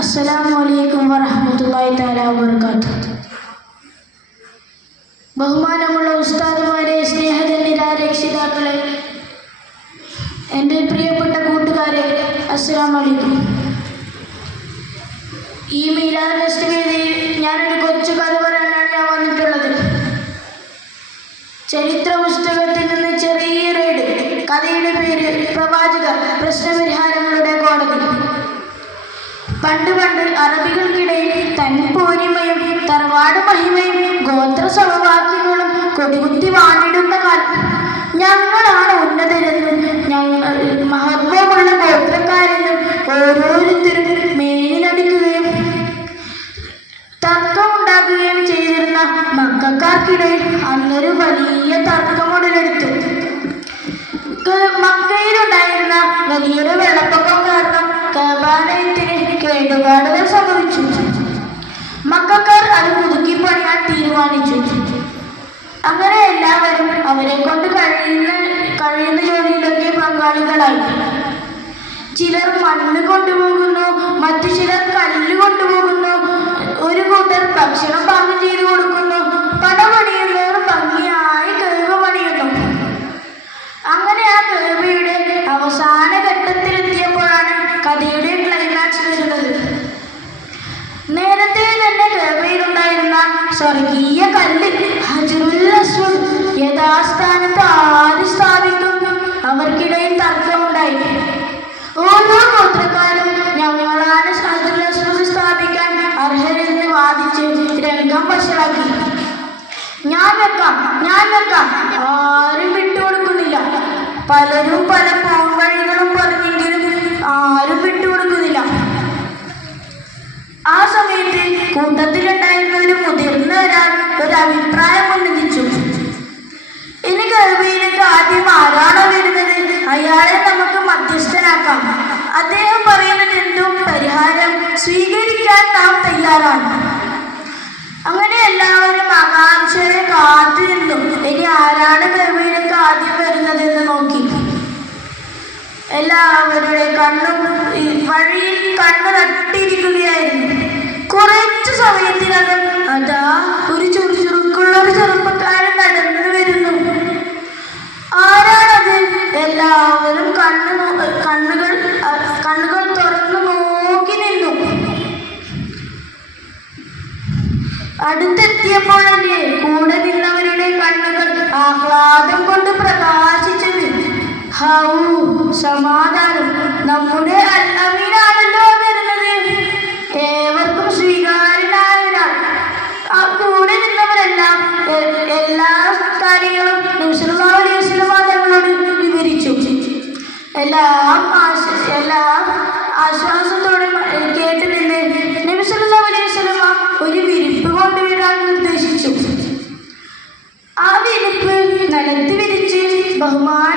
അസ്സലാമു വറഹ്മത്തുള്ളാഹി തആല വബറകാതുഹു. ബഹുമാനമുള്ള ഉസ്താദുമാരെ, സ്നേഹധന്യരായ രക്ഷിതാക്കളെ, എൻ്റെ പ്രിയപ്പെട്ട കൂട്ടുകാരെ, അസ്സലാമു അലൈക്കും. ഈ മീലാദ് ഫെസ്റ്റ് വേദിയിൽ ഞാനൊരു കൊച്ചു കഥ പറയാനാണ് ഞാൻ വന്നിട്ടുള്ളത്. ചരിത്ര പുസ്തകത്തിൽ നിന്ന് ചെറിയ റേഡ്. കഥയുടെ പേര് പ്രവാചകർ, പ്രശ്നപരിഹാരങ്ങളുടെ കോടതി. പണ്ട് അറബികൾക്കിടയിൽ തനിപ്പോരിമയും തറവാട് മഹിമയും ഗോത്ര സമവാക്യങ്ങളും കൊടികുത്തി വാണിടുന്ന കാലം. ഞങ്ങളാണ് ഉന്നതരെന്നും മഹത്വമുള്ള ഗോത്രക്കാരെന്നും ഓരോരുത്തരും മേനിനടിക്കുകയും തർക്കമുണ്ടാക്കുകയും ചെയ്തിരുന്ന മക്കൾക്കാർക്കിടയിൽ അന്നൊരു വലിയ തർക്കം ഉടലെടുത്തു. മക്കയിലുണ്ടായിരുന്ന വലിയൊരു വെള്ളപ്പൊക്കം കാരണം കഅബാലയത്തിന് കേടുപാടുകൾ സംഭവിച്ചു. മക്കക്കാർ അത് പുതുക്കി പണിയാൻ തീരുമാനിച്ചു. അങ്ങനെ എല്ലാവരും അവരെ കൊണ്ട് കഴിയുന്ന ജോലിയിലൊക്കെ പങ്കാളികളായി. ചിലർ മണ്ണ് കൊണ്ടുപോകുന്നു, മറ്റു ചിലർ കല്ല് കൊണ്ടുപോകുന്നു, ഒരു കൂട്ടർ ഭക്ഷണം പാകം ചെയ്തു കൊടുക്കുന്നു, പടപണിയുന്നവർ ഭംഗിയായി കഅബ പണിയുന്നു. അങ്ങനെ ആ കഅബയുടെ അവസാന ഘട്ടത്തിലെത്തിയപ്പോഴാണ് കഥയുടെ ക്ലൈമാക്സ് വരുന്നത്. നേരത്തെ തന്നെ കഅബയിലുണ്ടായിരുന്ന സ്വർഗീയ കല്ല് ഹജറുൽ അസ്വദ് യഥാസ്ഥാനത്ത് ആര് സ്ഥാപിക്കും? അവർക്കിടയിൽ തർക്കമുണ്ടായി. ഓരോ ഗോത്രക്കാരും ഞങ്ങളാണ് ഹജറുൽ അസ്വദ് സ്ഥാപിക്കാൻ അർഹരെന്ന് വാദിച്ച് രംഗം വഷളാക്കി. ഞാൻ വെക്കാം, ആരും വിട്ടുകൊടുക്കുന്നില്ല. പലരും പല പോംവഴികളും പറഞ്ഞെങ്കിലും ആരും വിട്ടുകൊടുക്കുന്നില്ല. ആ സമയത്ത് കൂട്ടത്തിലുണ്ടായിരുന്ന ഒരു മുതിർന്ന ഒരാൾ ഒരു അഭിപ്രായം ഉന്നയിച്ചു. ഇനി കഅബയിലേക്ക് ആദ്യം ആരാണോ വരുന്നത് അയാളെ നമുക്ക് മധ്യസ്ഥനാക്കാം. അദ്ദേഹം പറയുന്നത് എന്തും പരിഹാരം സ്വീകരിക്കാൻ നാം തയ്യാറാണ്. അങ്ങനെ എല്ലാവരും ആകാംക്ഷയെ കാത്തു നിന്നു. ഇനി ആരാണ് കഅബയിലേക്ക് ആദ്യം വരുന്നതെന്ന് നോക്കി. എല്ലാവരുടെ വഴിയിൽ കണ്ണു നട്ടിരിക്കുകയായിരുന്നു. കുറച്ചു സമയത്തിനകം അതാ ഒരു ചുറുചുറുക്കുള്ള ഒരു ചെറുപ്പക്കാരൻ നടന്നു വരുന്നു. ആരാണത്? എല്ലാവരും കണ്ണുകൾ തുറന്നു നോക്കി നിന്നു. അടുത്തെത്തിയപ്പോഴല്ലേ കൂടെ നിന്നവരുടെ കണ്ണുകൾ ആഹ്ലാദം കൊണ്ട് പ്രകാശിച്ചത്. ഹൗ സമാധാനം, നമ്മുടെ അൽ-അമീനാണല്ലോ വരുന്നത്. ഏവർക്കും സ്വീകാര്യനായ ഒരാൾ. ആ കൂടെ നിന്നവരെല്ലാം എല്ലാ കാര്യങ്ങളും നബി സല്ലല്ലാഹു അലൈഹി വസല്ലം തങ്ങളോട് വിവരിച്ചു. എല്ലാം ആശ്വാസത്തോടെ കേട്ട് നിന്ന് നബി സല്ലല്ലാഹു അലൈഹി വസല്ലം ഒരു വിരിപ്പ് കൊണ്ടുവരാൻ നിർദ്ദേശിച്ചു. ആ വിരിപ്പ് നിലത്ത് വിരിച്ച് ബഹുമാന